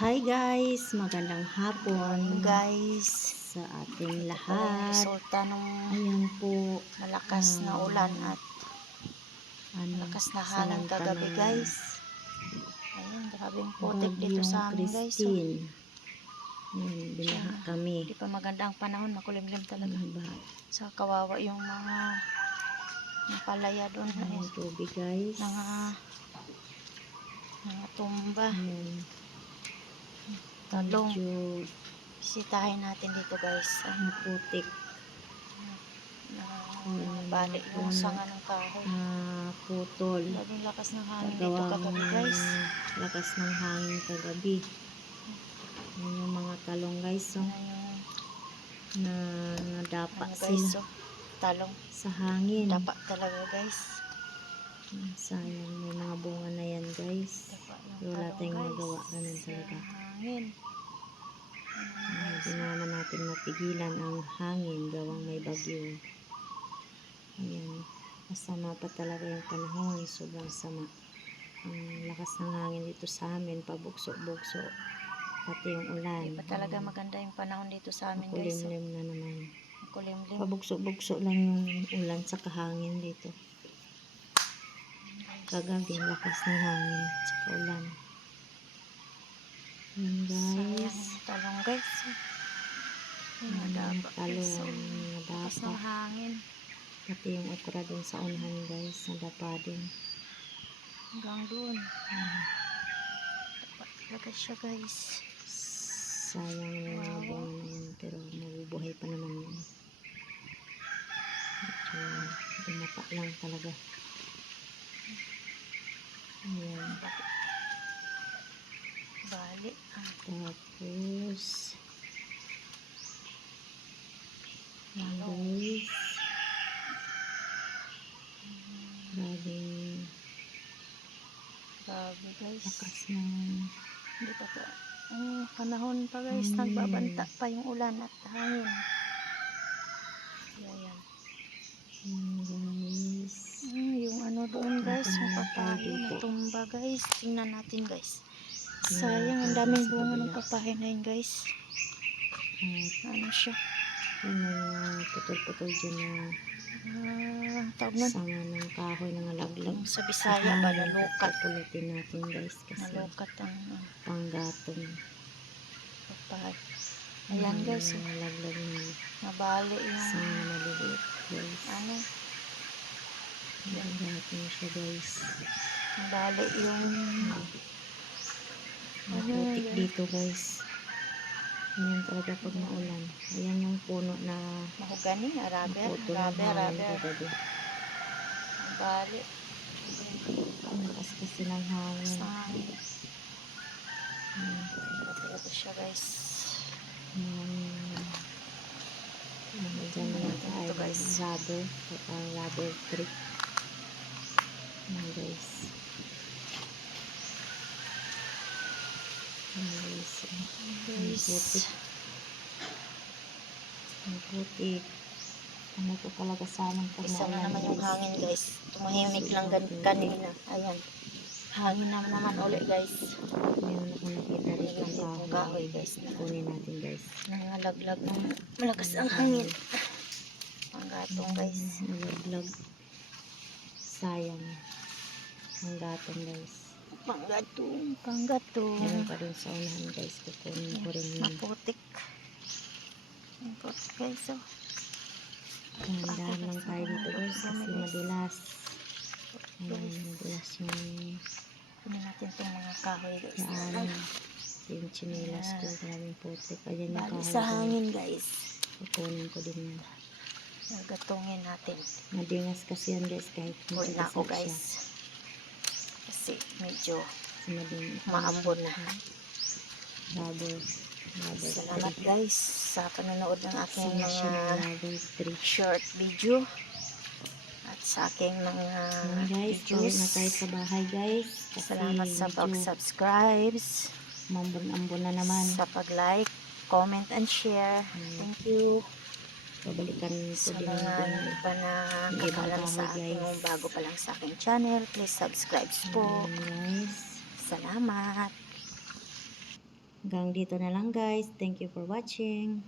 Hi guys, magandang hapon Guys, sa ating ito po yung lahat. resulta ng Ayan po, malakas na ulan at malakas na hangin salanta kagabi ng guys. Ayun, grabeng putik dito Bagyong sa amin guys. So, Christine. Ayan, binaha kami. di pa maganda ang panahon, makulimlim talaga. Sa kawawa yung mga palaya doon. Ayan, tubig guys. Mga tumba, Ayan, talong. medyo Bisitahin natin dito guys. maputik. Balik yung sanga ng kahoy. Putol. Laging lakas ng hangin dito kagabi guys. Lakas ng hangin kagabi. Ayan yung mga talong guys. So, na nadapa Guys, sila so, talong sa hangin. dapa talaga guys. Sayang, may mga bunga na yan guys. Pero wala tayong magawa, ganun talaga. Hangin. Hindi naman natin mapigilan ang hangin gawang may bagyo. Ayan, masama pa talaga yung panahon, sobrang sama. Ang lakas ng hangin dito sa amin, pabukso-bukso, pati yung ulan. Hindi pa talaga maganda yung panahon dito sa amin guys. Makulimlim na naman. Makulimlim. Pabukso-bukso lang yung ulan sa kahangin dito. Kagabi, lakas ng hangin sa ulan. Ayan guys. Sayang talong guys. Mga talong, mga Lakas dapa. ng hangin. Pati yung okra dun sa unahan guys, nadapa din. Hanggang doon. Dapa talaga siya guys. Sayang yung mga bunga na yan, pero mabubuhay pa naman yun. Medyo dumapa lang talaga. Ayan. Bali. Tapos, ayan guys. Grabe guys. Lakas ng Hindi pa pa. Panahon pa guys. Nagbabanta pa yung ulan at hangin. Ayan. guys. Yung ano doon guys. Yung papaya na tumba guys. Tingnan natin guys. Sayang. Ang daming bunga ng papaya na yun guys. Ano siya? Yan na yung putol-putol dyan na tawag nun? sanga ng kahoy na nalaglag. Sa Bisaya ba? Nalukat. Pupulutin natin guys kasi Nalukat ang panggatong. papaya. Ayan guys. Nalaglag na Nabali yung sanga na maliliit guys. ano. Nalaglatong siya guys. Nabali yung maputik dito guys. Ayan talaga pag maulan. Ayan yung puno na mahogani, araber. Kagabi. Nabali. Malakas kasi ng hangin. Ito siya guys. Diyan na tayo guys. Rubber tree. Ayan guys. Putik. Ano to talaga sa amin pag Isa na naman yung hangin guys. Tumahimik lang kanina. Ayan. Hangin naman ulit guys. Meron ako nakita rito ang kahoy guys. kunin natin guys. Nangalaglag ng malakas ang hangin. Ang gatong guys. Nalaglag. Sayang. Ang gatong guys. Panggatong. Meron pa dun sa unahan guys. Kukunin ko rin yun. Maputik. Maputik guys. So. Dahan lang tayo dito guys kasi madulas. Ayan, madulas yung kunin natin itong mga kahoy guys. daan. Yung chinilas ko. Maraming putik. Ayan yung kahoy. Sa hangin guys. Kukunin ko din yan. Nagatungin natin. Madingas kasi yan guys kahit Huwag na ako siya. guys. Kasi medyo Madingas. maambon na. Rubber Salamat guys sa panonood ng aking mga short video at sa aking mga guys, videos. Na tayo sa bahay guys. Salamat sa pag-subscribe, mambon-ambon na naman, sa pag-like, comment and share. Thank you. Babalikan ko Sa din mga hindi pa na kakalam sa akin, bago pa lang sa aking channel, please subscribe po. guys. Salamat. Hanggang dito na lang guys. Thank you for watching.